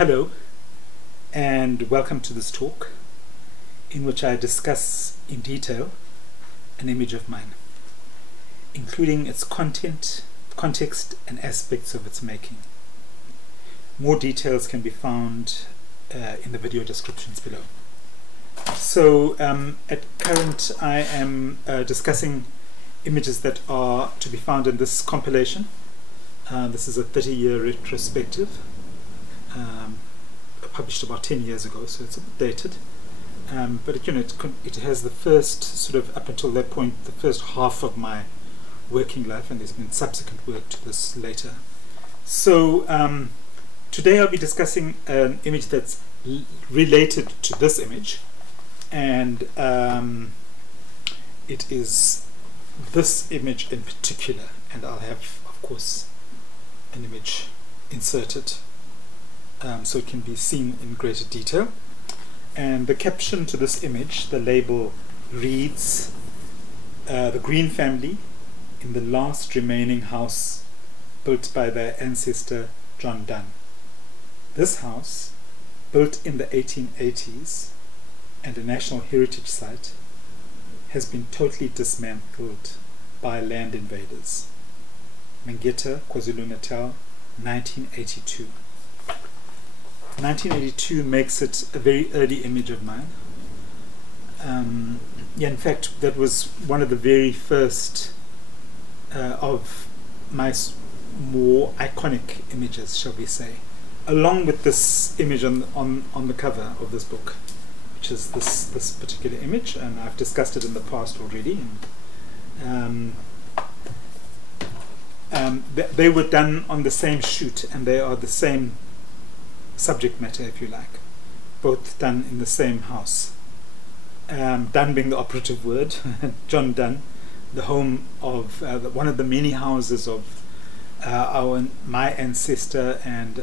Hello and welcome to this talk in which I discuss in detail an image of mine, including its content, context and aspects of its making. More details can be found in the video descriptions below. So at current I am discussing images that are to be found in this compilation. This is a 30-year retrospective, published about 10 years ago, so it's a bit dated. But it has the first sort of, up until that point, the first half of my working life, and there's been subsequent work to this later. So today I'll be discussing an image that's related to this image, and it is this image in particular, and I'll have, of course, an image inserted so it can be seen in greater detail. And the caption to this image, the label, reads, "The Green family in the last remaining house built by their ancestor John Donne. This house, built in the 1880s and a National Heritage Site, has been totally dismantled by land invaders. Mangeta, KwaZulu-Natal, 1982. 1982 makes it a very early image of mine. In fact, that was one of the very first of my more iconic images, shall we say, along with this image on the cover of this book, which is this particular image, and I've discussed it in the past already. They were done on the same shoot, and they are the same subject matter, if you like, both done in the same house. Donne being the operative word, John Donne, the home of one of the many houses of my ancestor and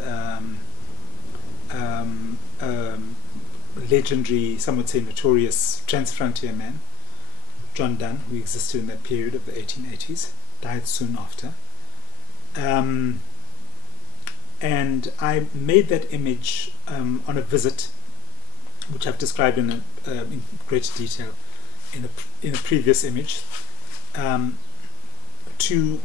legendary, some would say notorious, transfrontier man, John Donne, who existed in that period of the 1880s, died soon after. And I made that image on a visit, which I've described in greater detail in a previous image, to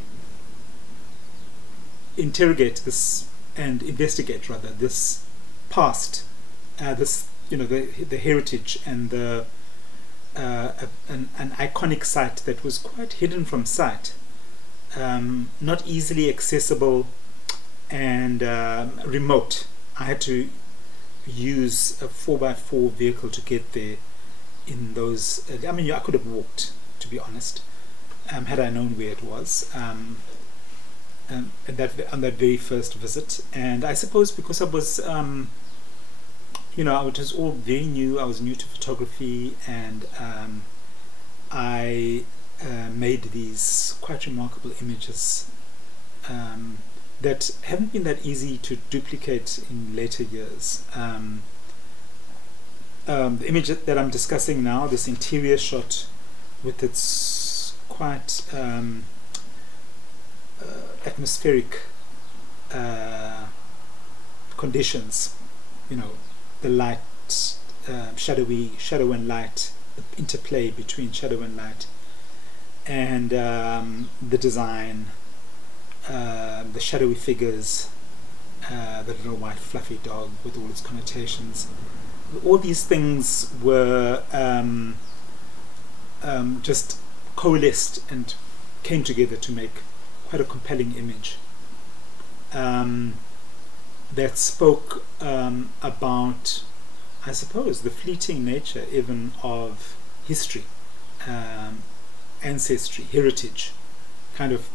interrogate this and investigate rather this past, the heritage and the an iconic site that was quite hidden from sight, not easily accessible and remote. I had to use a 4x4 vehicle to get there in those, I could have walked, to be honest, had I known where it was, on that very first visit. And I suppose because I was, it was all very new, I was new to photography, and I made these quite remarkable images that haven't been that easy to duplicate in later years. The image that I'm discussing now, this interior shot with its quite atmospheric conditions, the light, shadow and light, the interplay between shadow and light, and the design, the shadowy figures, the little white fluffy dog with all its connotations. All these things were just coalesced and came together to make quite a compelling image that spoke about, I suppose, the fleeting nature even of history, ancestry, heritage, kind of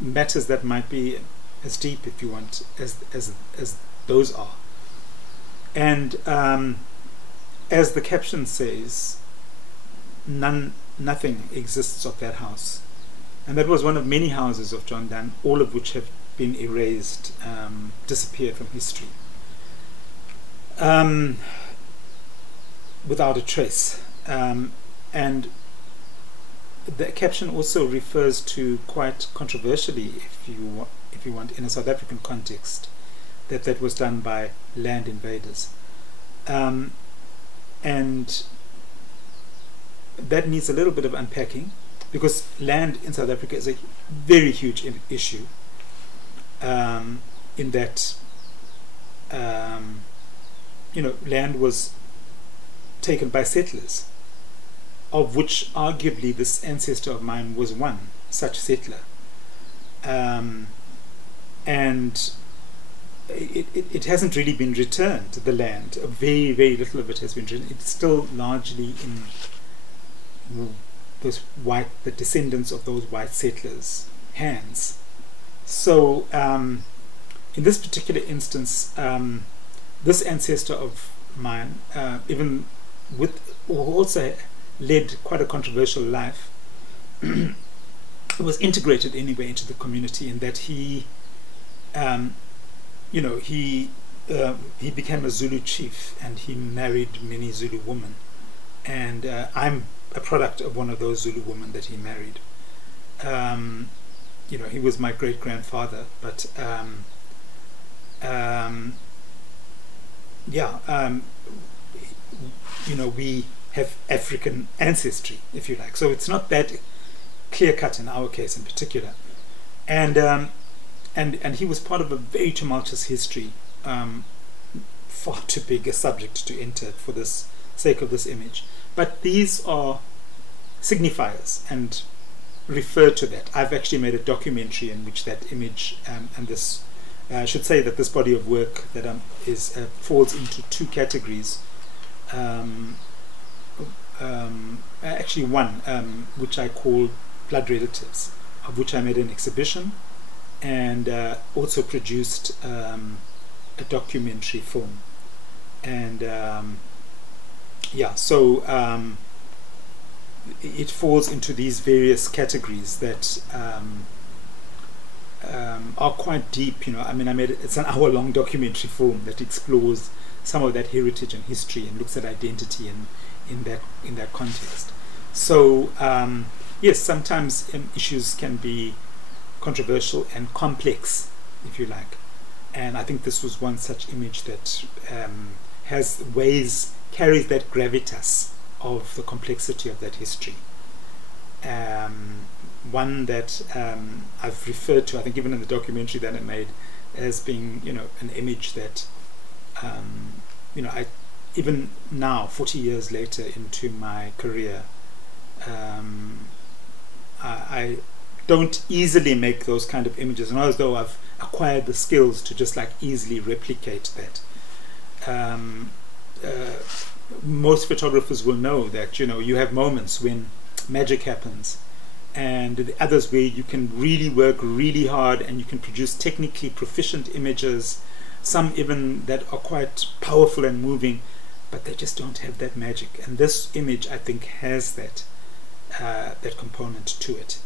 matters that might be as deep, if you want, as those are. And as the caption says, nothing exists of that house. And that was one of many houses of John Donne, all of which have been erased, disappeared from history, without a trace. And the caption also refers to, quite controversially, if you want, in a South African context, that was done by land invaders. And that needs a little bit of unpacking, because land in South Africa is a very huge issue, in that land was taken by settlers, of which arguably this ancestor of mine was one such settler. And it hasn't really been returned, the land. Very, very little of it has been returned. It's still largely in the descendants of those white settlers' hands. So in this particular instance, this ancestor of mine, even who also led quite a controversial life, was integrated anyway into the community, in that he became a Zulu chief, and he married many Zulu women, and I'm a product of one of those Zulu women that he married. He was my great grandfather, but we have African ancestry, if you like. So it's not that clear cut in our case in particular, and he was part of a very tumultuous history, far too big a subject to enter for this sake of this image. But these are signifiers and refer to that. I've actually made a documentary in which that image and this, I should say that this body of work that falls into two categories. Actually one, which I call Blood Relatives, of which I made an exhibition, and also produced a documentary film. And it falls into these various categories that are quite deep. It's an hour-long documentary film that explores some of that heritage and history and looks at identity in that context. So yes, sometimes issues can be controversial and complex, if you like, and I think this was one such image that carries that gravitas of the complexity of that history. One that I've referred to, I think even in the documentary that I made, as being an image that I even now, 40 years later into my career, I don't easily make those kind of images, not as though I've acquired the skills to just like easily replicate that. Most photographers will know that you have moments when magic happens, and the others where you can really work really hard and you can produce technically proficient images, some even that are quite powerful and moving, but they just don't have that magic. And this image, I think, has that component to it.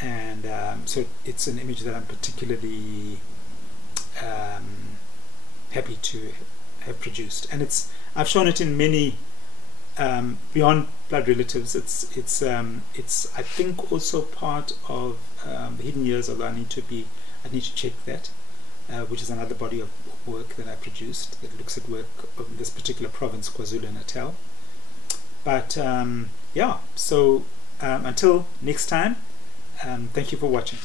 And so it's an image that I'm particularly happy to have produced. And I've shown it in many beyond Blood Relatives. It's I think also part of the Hidden Years, although I need to check that, which is another body of work that I produced that looks at work of this particular province, KwaZulu-Natal. But so until next time, thank you for watching.